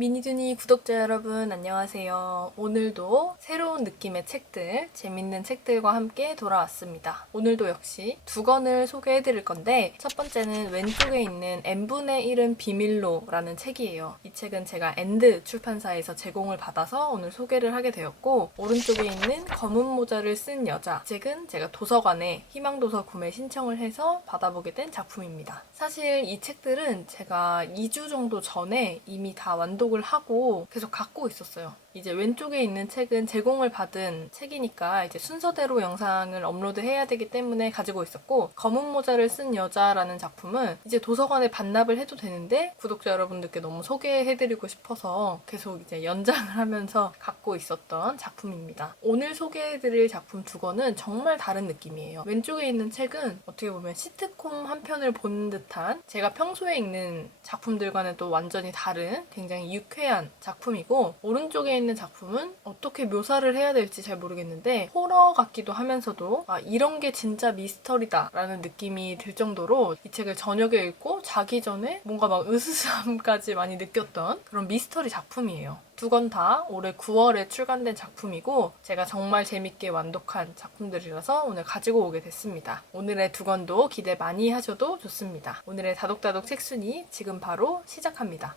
미니두니 구독자 여러분 안녕하세요. 오늘도 새로운 느낌의 책들, 재밌는 책들과 함께 돌아왔습니다. 오늘도 역시 두 권을 소개해드릴 건데 첫 번째는 왼쪽에 있는 n분의 1은 비밀로 라는 책이에요. 이 책은 제가 엔드 출판사에서 제공을 받아서 오늘 소개를 하게 되었고, 오른쪽에 있는 검은 모자를 쓴 여자, 이 책은 제가 도서관에 희망도서 구매 신청을 해서 받아보게 된 작품입니다. 사실 이 책들은 제가 2주 정도 전에 이미 다 완독을 하고 계속 갖고 있었어요. 이제 왼쪽에 있는 책은 제공을 받은 책이니까 이제 순서대로 영상을 업로드해야 되기 때문에 가지고 있었고, 검은 모자를 쓴 여자라는 작품은 이제 도서관에 반납을 해도 되는데 구독자 여러분들께 너무 소개해드리고 싶어서 계속 이제 연장을 하면서 갖고 있었던 작품입니다. 오늘 소개해드릴 작품 두 권은 정말 다른 느낌이에요. 왼쪽에 있는 책은 어떻게 보면 시트콤 한 편을 본 듯한, 제가 평소에 읽는 작품들과는 또 완전히 다른 굉장히 유쾌한 작품이고, 오른쪽에 있는 작품은 어떻게 묘사를 해야 될지 잘 모르겠는데 호러 같기도 하면서도 이런 게 진짜 미스터리다 라는 느낌이 들 정도로 이 책을 저녁에 읽고 자기 전에 뭔가 막 으스스함까지 많이 느꼈던 그런 미스터리 작품이에요. 두 권 다 올해 9월에 출간된 작품이고 제가 정말 재밌게 완독한 작품들이라서 오늘 가지고 오게 됐습니다. 오늘의 두 권도 기대 많이 하셔도 좋습니다. 오늘의 다독다독 책순위 지금 바로 시작합니다.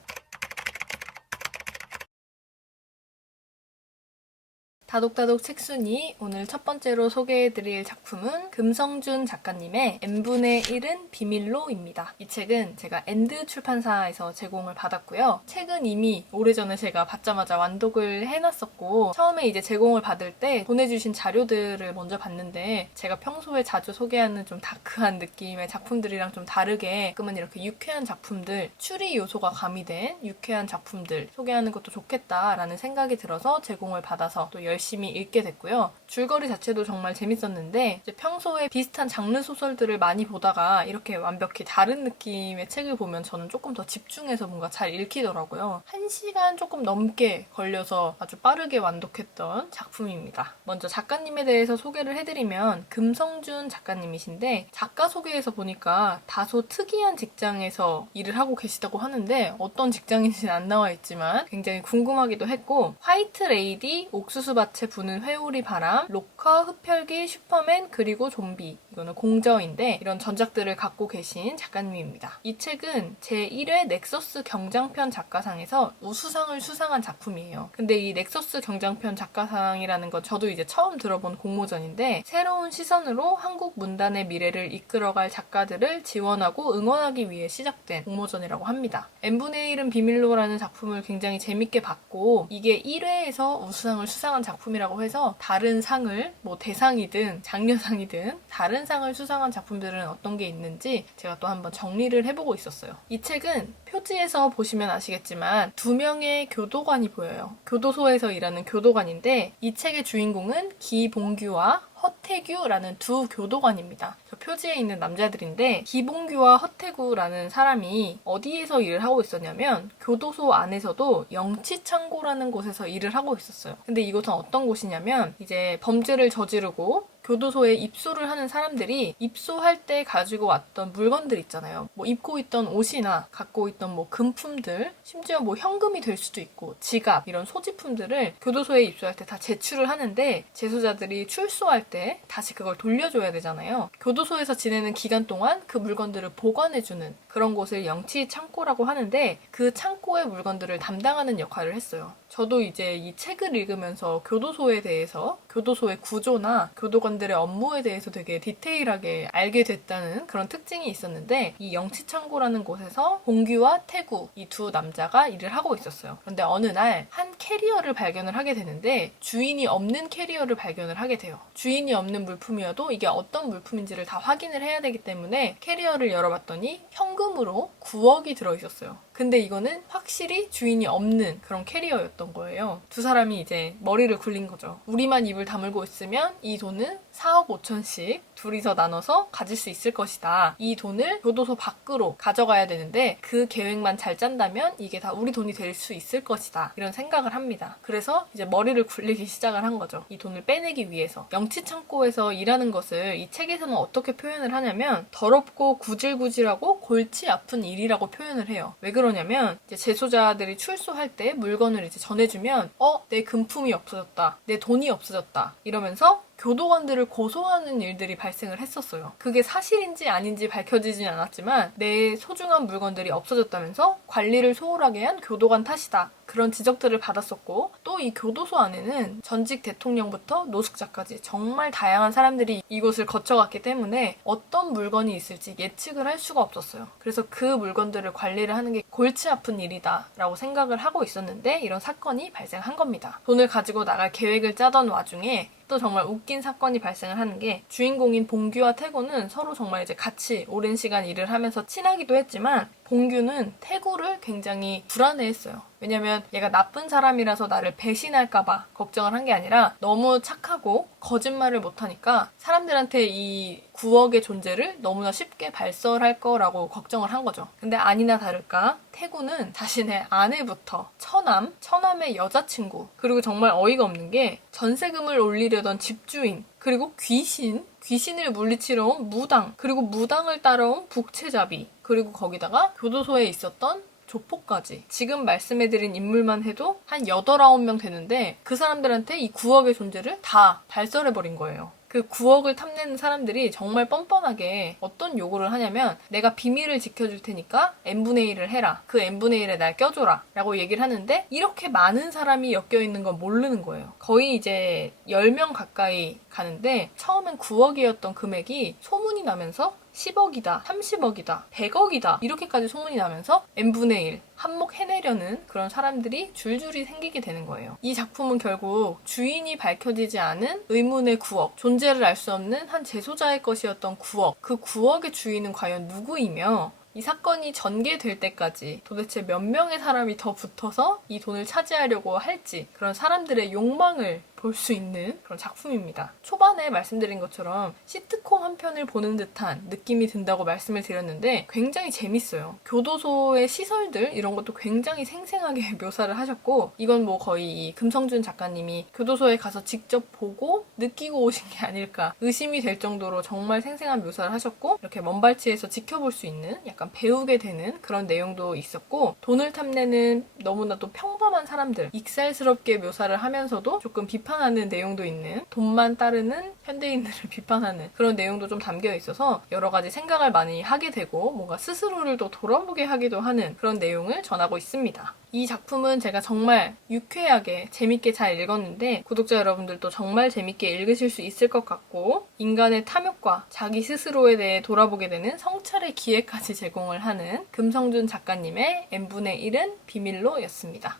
다독다독 책순위, 오늘 첫 번째로 소개해드릴 작품은 금성준 작가님의 n분의 1은 비밀로입니다. 이 책은 제가 엔드 출판사에서 제공을 받았고요. 책은 이미 오래전에 제가 받자마자 완독을 해놨었고, 처음에 이제 제공을 받을 때 보내주신 자료들을 먼저 봤는데 제가 평소에 자주 소개하는 좀 다크한 느낌의 작품들이랑 좀 다르게 가끔은 이렇게 유쾌한 작품들, 추리 요소가 가미된 유쾌한 작품들 소개하는 것도 좋겠다라는 생각이 들어서 제공을 받아서 또 열심히 읽게 됐고요. 줄거리 자체도 정말 재밌었는데 이제 평소에 비슷한 장르 소설들을 많이 보다가 이렇게 완벽히 다른 느낌의 책을 보면 저는 조금 더 집중해서 뭔가 잘 읽히더라고요. 1시간 조금 넘게 걸려서 아주 빠르게 완독했던 작품입니다. 먼저 작가님에 대해서 소개를 해드리면 금성준 작가님이신데, 작가 소개에서 보니까 다소 특이한 직장에서 일을 하고 계시다고 하는데 어떤 직장인지는 안 나와 있지만 굉장히 궁금하기도 했고, 화이트 레이디, 옥수수밭에 부는 회오리 바람, 로커, 흡혈귀, 슈퍼맨, 그리고 좀비, 이거는 공저인데 이런 전작들을 갖고 계신 작가님입니다. 이 책은 제1회 넥서스 경장편 작가상에서 우수상을 수상한 작품이에요. 근데 이 넥서스 경장편 작가상이라는 건 저도 이제 처음 들어본 공모전인데, 새로운 시선으로 한국 문단의 미래를 이끌어갈 작가들을 지원하고 응원하기 위해 시작된 공모전이라고 합니다. n분의 1은 비밀로라는 작품을 굉장히 재밌게 봤고, 이게 1회에서 우수상을 수상한 작품이라고 해서 다른 상을, 뭐 대상이든 장려상이든 다른 상을 수상한 작품들은 어떤 게 있는지 제가 또 한번 정리를 해보고 있었어요. 이 책은 표지에서 보시면 아시겠지만 두 명의 교도관이 보여요. 교도소에서 일하는 교도관인데, 이 책의 주인공은 기봉규와 허태규라는 두 교도관입니다. 저 표지에 있는 남자들인데, 기봉규와 허태구라는 사람이 어디에서 일을 하고 있었냐면 교도소 안에서도 영치창고라는 곳에서 일을 하고 있었어요. 근데 이곳은 어떤 곳이냐면 이제 범죄를 저지르고 교도소에 입소를 하는 사람들이 입소할 때 가지고 왔던 물건들 있잖아요. 뭐 입고 있던 옷이나 갖고 있던 뭐 금품들, 심지어 뭐 현금이 될 수도 있고 지갑, 이런 소지품들을 교도소에 입소할 때 다 제출을 하는데, 재소자들이 출소할 때 다시 그걸 돌려줘야 되잖아요. 교도소에서 지내는 기간 동안 그 물건들을 보관해주는 그런 곳을 영치 창고라고 하는데, 그 창고의 물건들을 담당하는 역할을 했어요. 저도 이제 이 책을 읽으면서 교도소에 대해서, 교도소의 구조나 교도관들의 업무에 대해서 되게 디테일하게 알게 됐다는 그런 특징이 있었는데, 이 영치창고라는 곳에서 봉규와 태구, 이 두 남자가 일을 하고 있었어요. 그런데 어느 날 한 캐리어를 발견을 하게 되는데, 주인이 없는 캐리어를 발견을 하게 돼요. 주인이 없는 물품이어도 이게 어떤 물품인지를 다 확인을 해야 되기 때문에 캐리어를 열어봤더니 현금으로 9억이 들어있었어요. 근데 이거는 확실히 주인이 없는 그런 캐리어였던 거예요. 두 사람이 이제 머리를 굴린 거죠. 우리만 입을 다물고 있으면 이 돈은 4억 5천씩 둘이서 나눠서 가질 수 있을 것이다. 이 돈을 교도소 밖으로 가져가야 되는데 그 계획만 잘 짠다면 이게 다 우리 돈이 될 수 있을 것이다. 이런 생각을 합니다. 그래서 이제 머리를 굴리기 시작을 한 거죠. 이 돈을 빼내기 위해서. 영치창고에서 일하는 것을 이 책에서는 어떻게 표현을 하냐면 더럽고 구질구질하고 골치 아픈 일이라고 표현을 해요. 왜 그러냐면 이제 재소자들이 출소할 때 물건을 이제 전해주면 내 금품이 없어졌다, 내 돈이 없어졌다 이러면서 교도관들을 고소하는 일들이 발생을 했었어요. 그게 사실인지 아닌지 밝혀지진 않았지만 내 소중한 물건들이 없어졌다면서 관리를 소홀하게 한 교도관 탓이다, 그런 지적들을 받았었고, 또 이 교도소 안에는 전직 대통령부터 노숙자까지 정말 다양한 사람들이 이곳을 거쳐갔기 때문에 어떤 물건이 있을지 예측을 할 수가 없었어요. 그래서 그 물건들을 관리를 하는 게 골치 아픈 일이다 라고 생각을 하고 있었는데 이런 사건이 발생한 겁니다. 돈을 가지고 나갈 계획을 짜던 와중에 또 정말 웃긴 사건이 발생을 하는 게, 주인공인 봉규와 태구는 서로 정말 이제 같이 오랜 시간 일을 하면서 친하기도 했지만 봉규는 태구를 굉장히 불안해했어요. 왜냐면 얘가 나쁜 사람이라서 나를 배신할까봐 걱정을 한 게 아니라 너무 착하고 거짓말을 못하니까 사람들한테 이 9억의 존재를 너무나 쉽게 발설할 거라고 걱정을 한 거죠. 근데 아니나 다를까 태구는 자신의 아내부터 처남의 여자친구, 그리고 정말 어이가 없는 게 전세금을 올리려던 집주인, 그리고 귀신을 물리치러 온 무당, 그리고 무당을 따라온 북채잡이, 그리고 거기다가 교도소에 있었던 조폭까지, 지금 말씀해드린 인물만 해도 한 8, 9명 되는데 그 사람들한테 이 9억의 존재를 다 발설해버린 거예요. 그 9억을 탐내는 사람들이 정말 뻔뻔하게 어떤 요구를 하냐면, 내가 비밀을 지켜줄 테니까 n분의 1을 해라, 그 n분의 1에 날 껴줘라 라고 얘기를 하는데, 이렇게 많은 사람이 엮여있는 건 모르는 거예요. 거의 이제 10명 가까이 가는데 처음엔 9억이었던 금액이 소문이 나면서 10억이다, 30억이다, 100억이다 이렇게까지 소문이 나면서 n분의 1 한몫 해내려는 그런 사람들이 줄줄이 생기게 되는 거예요. 이 작품은 결국 주인이 밝혀지지 않은 의문의 9억, 존재를 알 수 없는 한 재소자의 것이었던 9억, 그 9억의 주인은 과연 누구이며, 이 사건이 전개될 때까지 도대체 몇 명의 사람이 더 붙어서 이 돈을 차지하려고 할지, 그런 사람들의 욕망을 볼 수 있는 그런 작품입니다. 초반에 말씀드린 것처럼 시트콤 한 편을 보는 듯한 느낌이 든다고 말씀을 드렸는데 굉장히 재밌어요. 교도소의 시설들 이런 것도 굉장히 생생하게 묘사를 하셨고, 이건 뭐 거의 이 금성준 작가님이 교도소에 가서 직접 보고 느끼고 오신 게 아닐까 의심이 될 정도로 정말 생생한 묘사를 하셨고, 이렇게 먼발치에서 지켜볼 수 있는, 약간 배우게 되는 그런 내용도 있었고, 돈을 탐내는 너무나도 평범한 사람들 익살스럽게 묘사를 하면서도 조금 비판하는 내용도 있는, 돈만 따르는 현대인들을 비판하는 그런 내용도 좀 담겨 있어서 여러 가지 생각을 많이 하게 되고 뭔가 스스로를 또 돌아보게 하기도 하는 그런 내용을 전하고 있습니다. 이 작품은 제가 정말 유쾌하게 재밌게 잘 읽었는데 구독자 여러분들도 정말 재밌게 읽으실 수 있을 것 같고, 인간의 탐욕과 자기 스스로에 대해 돌아보게 되는 성찰의 기회까지 제공을 하는 금성준 작가님의 n분의 1은 비밀로 였습니다.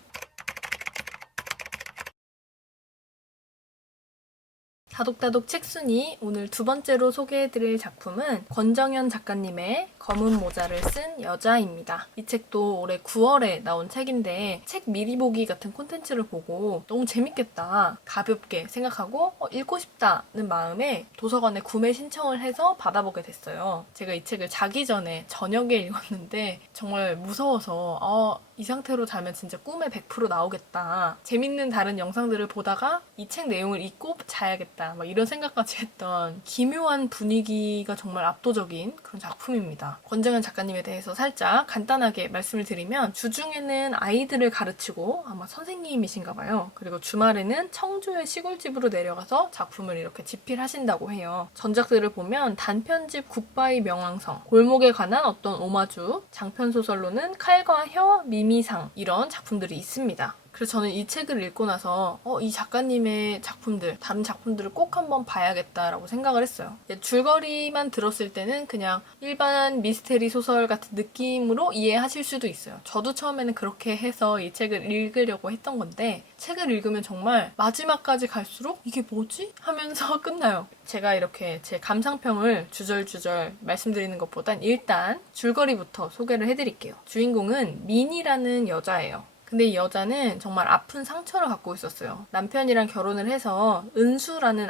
다독다독 책순위 오늘 두 번째로 소개해드릴 작품은 권정현 작가님의 검은 모자를 쓴 여자입니다. 이 책도 올해 9월에 나온 책인데 책 미리 보기 같은 콘텐츠를 보고 너무 재밌겠다 가볍게 생각하고 읽고 싶다는 마음에 도서관에 구매 신청을 해서 받아보게 됐어요. 제가 이 책을 자기 전에 저녁에 읽었는데 정말 무서워서 이 상태로 자면 진짜 꿈에 100% 나오겠다. 재밌는 다른 영상들을 보다가 이 책 내용을 읽고 자야겠다. 막 이런 생각까지 했던 기묘한 분위기가 정말 압도적인 그런 작품입니다. 권정현 작가님에 대해서 살짝 간단하게 말씀을 드리면, 주중에는 아이들을 가르치고 아마 선생님이신가 봐요. 그리고 주말에는 청주의 시골집으로 내려가서 작품을 이렇게 집필하신다고 해요. 전작들을 보면 단편집 굿바이 명왕성, 골목에 관한 어떤 오마주, 장편소설로는 칼과 혀, 미미상 이런 작품들이 있습니다. 그래서 저는 이 책을 읽고 나서 이 작가님의 작품들, 다른 작품들을 꼭 한번 봐야겠다라고 생각을 했어요. 줄거리만 들었을 때는 그냥 일반 미스테리 소설 같은 느낌으로 이해하실 수도 있어요. 저도 처음에는 그렇게 해서 이 책을 읽으려고 했던 건데, 책을 읽으면 정말 마지막까지 갈수록 이게 뭐지? 하면서 끝나요. 제가 이렇게 제 감상평을 주절주절 말씀드리는 것보단 일단 줄거리부터 소개를 해드릴게요. 주인공은 민이라는 여자예요. 근데 이 여자는 정말 아픈 상처를 갖고 있었어요. 남편이랑 결혼을 해서 은수라는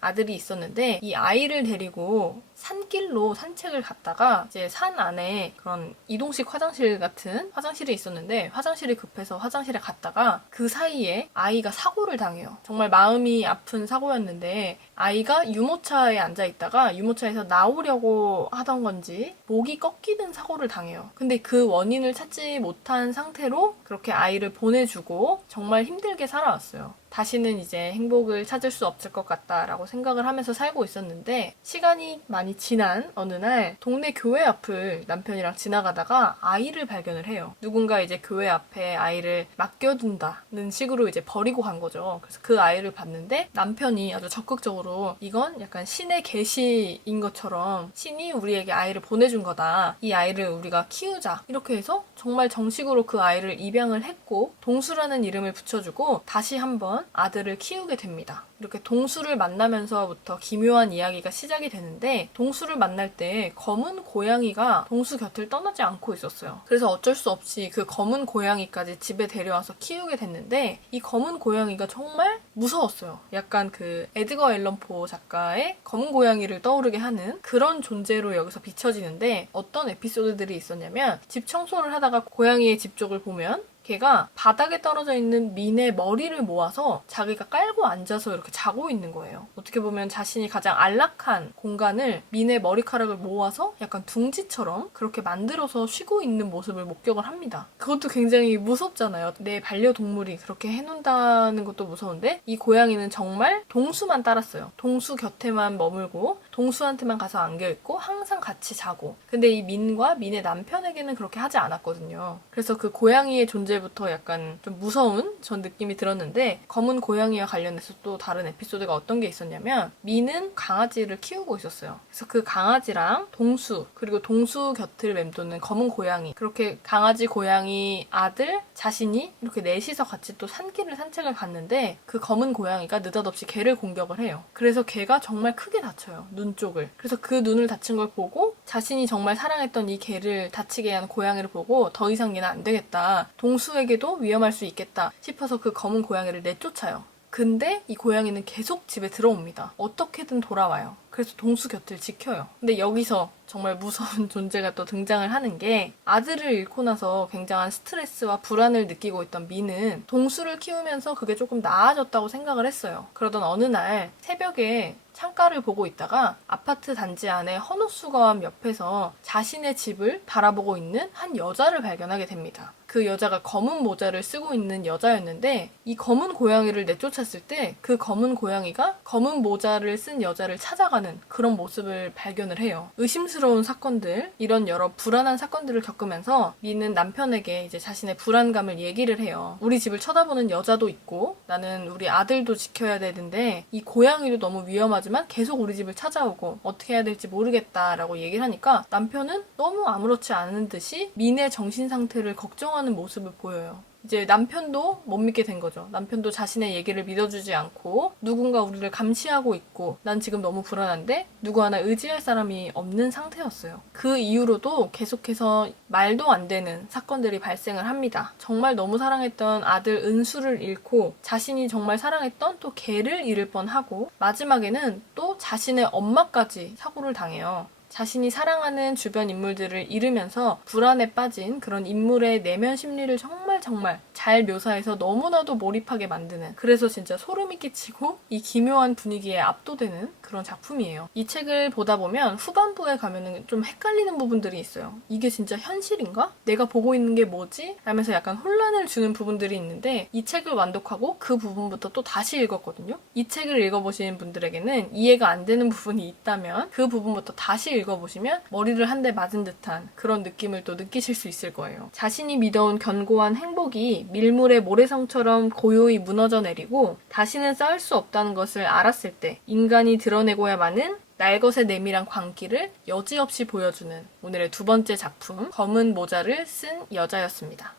아들이 있었는데 이 아이를 데리고 산길로 산책을 갔다가 이제 산 안에 그런 이동식 화장실 같은 화장실이 있었는데 화장실이 급해서 화장실에 갔다가 그 사이에 아이가 사고를 당해요. 정말 마음이 아픈 사고였는데 아이가 유모차에 앉아 있다가 유모차에서 나오려고 하던 건지 목이 꺾이는 사고를 당해요. 근데 그 원인을 찾지 못한 상태로 그렇게 아이를 보내주고 정말 힘들게 살아왔어요. 다시는 이제 행복을 찾을 수 없을 것 같다라고 생각을 하면서 살고 있었는데 시간이 많이 지난 어느 날 동네 교회 앞을 남편이랑 지나가다가 아이를 발견을 해요. 누군가 이제 교회 앞에 아이를 맡겨둔다는 식으로 이제 버리고 간 거죠. 그래서 그 아이를 봤는데 남편이 아주 적극적으로 이건 약간 신의 계시인 것처럼 신이 우리에게 아이를 보내준 거다. 이 아이를 우리가 키우자. 이렇게 해서 정말 정식으로 그 아이를 입양을 했고 동수라는 이름을 붙여주고 다시 한번 아들을 키우게 됩니다. 이렇게 동수를 만나면서부터 기묘한 이야기가 시작이 되는데 동수를 만날 때 검은 고양이가 동수 곁을 떠나지 않고 있었어요. 그래서 어쩔 수 없이 그 검은 고양이까지 집에 데려와서 키우게 됐는데 이 검은 고양이가 정말 무서웠어요. 약간 그 에드거 앨런 포 작가의 검은 고양이를 떠오르게 하는 그런 존재로 여기서 비춰지는데 어떤 에피소드들이 있었냐면 집 청소를 하다가 고양이의 집 쪽을 보면 걔가 바닥에 떨어져 있는 민의 머리를 모아서 자기가 깔고 앉아서 이렇게 자고 있는 거예요. 어떻게 보면 자신이 가장 안락한 공간을 민의 머리카락을 모아서 약간 둥지처럼 그렇게 만들어서 쉬고 있는 모습을 목격을 합니다. 그것도 굉장히 무섭잖아요. 내 반려동물이 그렇게 해놓는다는 것도 무서운데 이 고양이는 정말 동수만 따랐어요. 동수 곁에만 머물고 동수한테만 가서 안겨있고 항상 같이 자고 근데 이 민과 민의 남편에게는 그렇게 하지 않았거든요. 그래서 그 고양이의 존재부터 약간 좀 무서운 전 느낌이 들었는데 검은 고양이와 관련해서 또 다른 에피소드가 어떤 게 있었냐면 민은 강아지를 키우고 있었어요. 그래서 그 강아지랑 동수 그리고 동수 곁을 맴도는 검은 고양이 그렇게 강아지, 고양이, 아들, 자신이 이렇게 넷이서 같이 또 산길을 산책을 갔는데 그 검은 고양이가 느닷없이 개를 공격을 해요. 그래서 개가 정말 크게 다쳐요. 눈 쪽을. 그래서 그 눈을 다친 걸 보고 자신이 정말 사랑했던 이 개를 다치게 한 고양이를 보고 더 이상 얘는 안 되겠다. 동수에게도 위험할 수 있겠다 싶어서 그 검은 고양이를 내쫓아요. 근데 이 고양이는 계속 집에 들어옵니다. 어떻게든 돌아와요. 그래서 동수 곁을 지켜요. 근데 여기서 정말 무서운 존재가 또 등장을 하는 게 아들을 잃고 나서 굉장한 스트레스와 불안을 느끼고 있던 미는 동수를 키우면서 그게 조금 나아졌다고 생각을 했어요. 그러던 어느 날 새벽에 창가를 보고 있다가 아파트 단지 안에 헌옷수거함 옆에서 자신의 집을 바라보고 있는 한 여자를 발견하게 됩니다. 그 여자가 검은 모자를 쓰고 있는 여자였는데 이 검은 고양이를 내쫓았을 때 그 검은 고양이가 검은 모자를 쓴 여자를 찾아가는 그런 모습을 발견을 해요. 의심스러운 사건들, 이런 여러 불안한 사건들을 겪으면서 미는 남편에게 이제 자신의 불안감을 얘기를 해요. 우리 집을 쳐다보는 여자도 있고 나는 우리 아들도 지켜야 되는데 이 고양이도 너무 위험하지만 계속 우리 집을 찾아오고 어떻게 해야 될지 모르겠다라고 얘기를 하니까 남편은 너무 아무렇지 않은 듯이 민의 정신 상태를 걱정하는 모습을 보여요. 이제 남편도 못 믿게 된 거죠. 남편도 자신의 얘기를 믿어주지 않고 누군가 우리를 감시하고 있고 난 지금 너무 불안한데 누구 하나 의지할 사람이 없는 상태였어요. 그 이후로도 계속해서 말도 안 되는 사건들이 발생을 합니다. 정말 너무 사랑했던 아들 은수를 잃고 자신이 정말 사랑했던 또 개를 잃을 뻔하고 마지막에는 또 자신의 엄마까지 사고를 당해요. 자신이 사랑하는 주변 인물들을 잃으면서 불안에 빠진 그런 인물의 내면 심리를 정말 잘 묘사해서 너무나도 몰입하게 만드는 그래서 진짜 소름이 끼치고 이 기묘한 분위기에 압도되는 그런 작품이에요. 이 책을 보다 보면 후반부에 가면은 좀 헷갈리는 부분들이 있어요. 이게 진짜 현실인가? 내가 보고 있는 게 뭐지? 라면서 약간 혼란을 주는 부분들이 있는데 이 책을 완독하고 그 부분부터 또 다시 읽었거든요. 이 책을 읽어보신 분들에게는 이해가 안 되는 부분이 있다면 그 부분부터 다시 읽어보시면 머리를 한 대 맞은 듯한 그런 느낌을 또 느끼실 수 있을 거예요. 자신이 믿어온 견고한 행복이 밀물의 모래성처럼 고요히 무너져 내리고 다시는 쌓을 수 없다는 것을 알았을 때 인간이 드러내고야마는 날것의 내밀한 광기를 여지없이 보여주는 오늘의 두 번째 작품 검은 모자를 쓴 여자였습니다.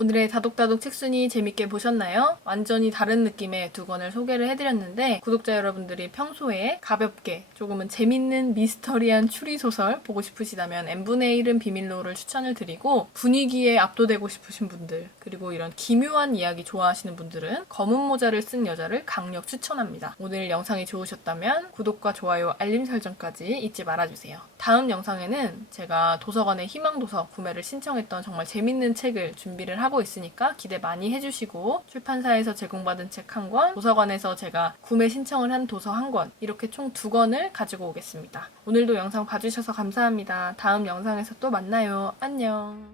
오늘의 다독다독 책순이 재밌게 보셨나요? 완전히 다른 느낌의 두 권을 소개를 해드렸는데 구독자 여러분들이 평소에 가볍게 조금은 재밌는 미스터리한 추리소설 보고 싶으시다면 n분의 1은 비밀로를 추천을 드리고, 분위기에 압도되고 싶으신 분들 그리고 이런 기묘한 이야기 좋아하시는 분들은 검은 모자를 쓴 여자를 강력 추천합니다. 오늘 영상이 좋으셨다면 구독과 좋아요, 알림 설정까지 잊지 말아주세요. 다음 영상에는 제가 도서관의 희망도서 구매를 신청했던 정말 재밌는 책을 준비를 하고 있으니까 기대 많이 해주시고, 출판사에서 제공받은 책 1권, 도서관에서 제가 구매 신청을 한 도서 1권, 이렇게 총 2권을 가지고 오겠습니다. 오늘도 영상 봐주셔서 감사합니다. 다음 영상에서 또 만나요. 안녕.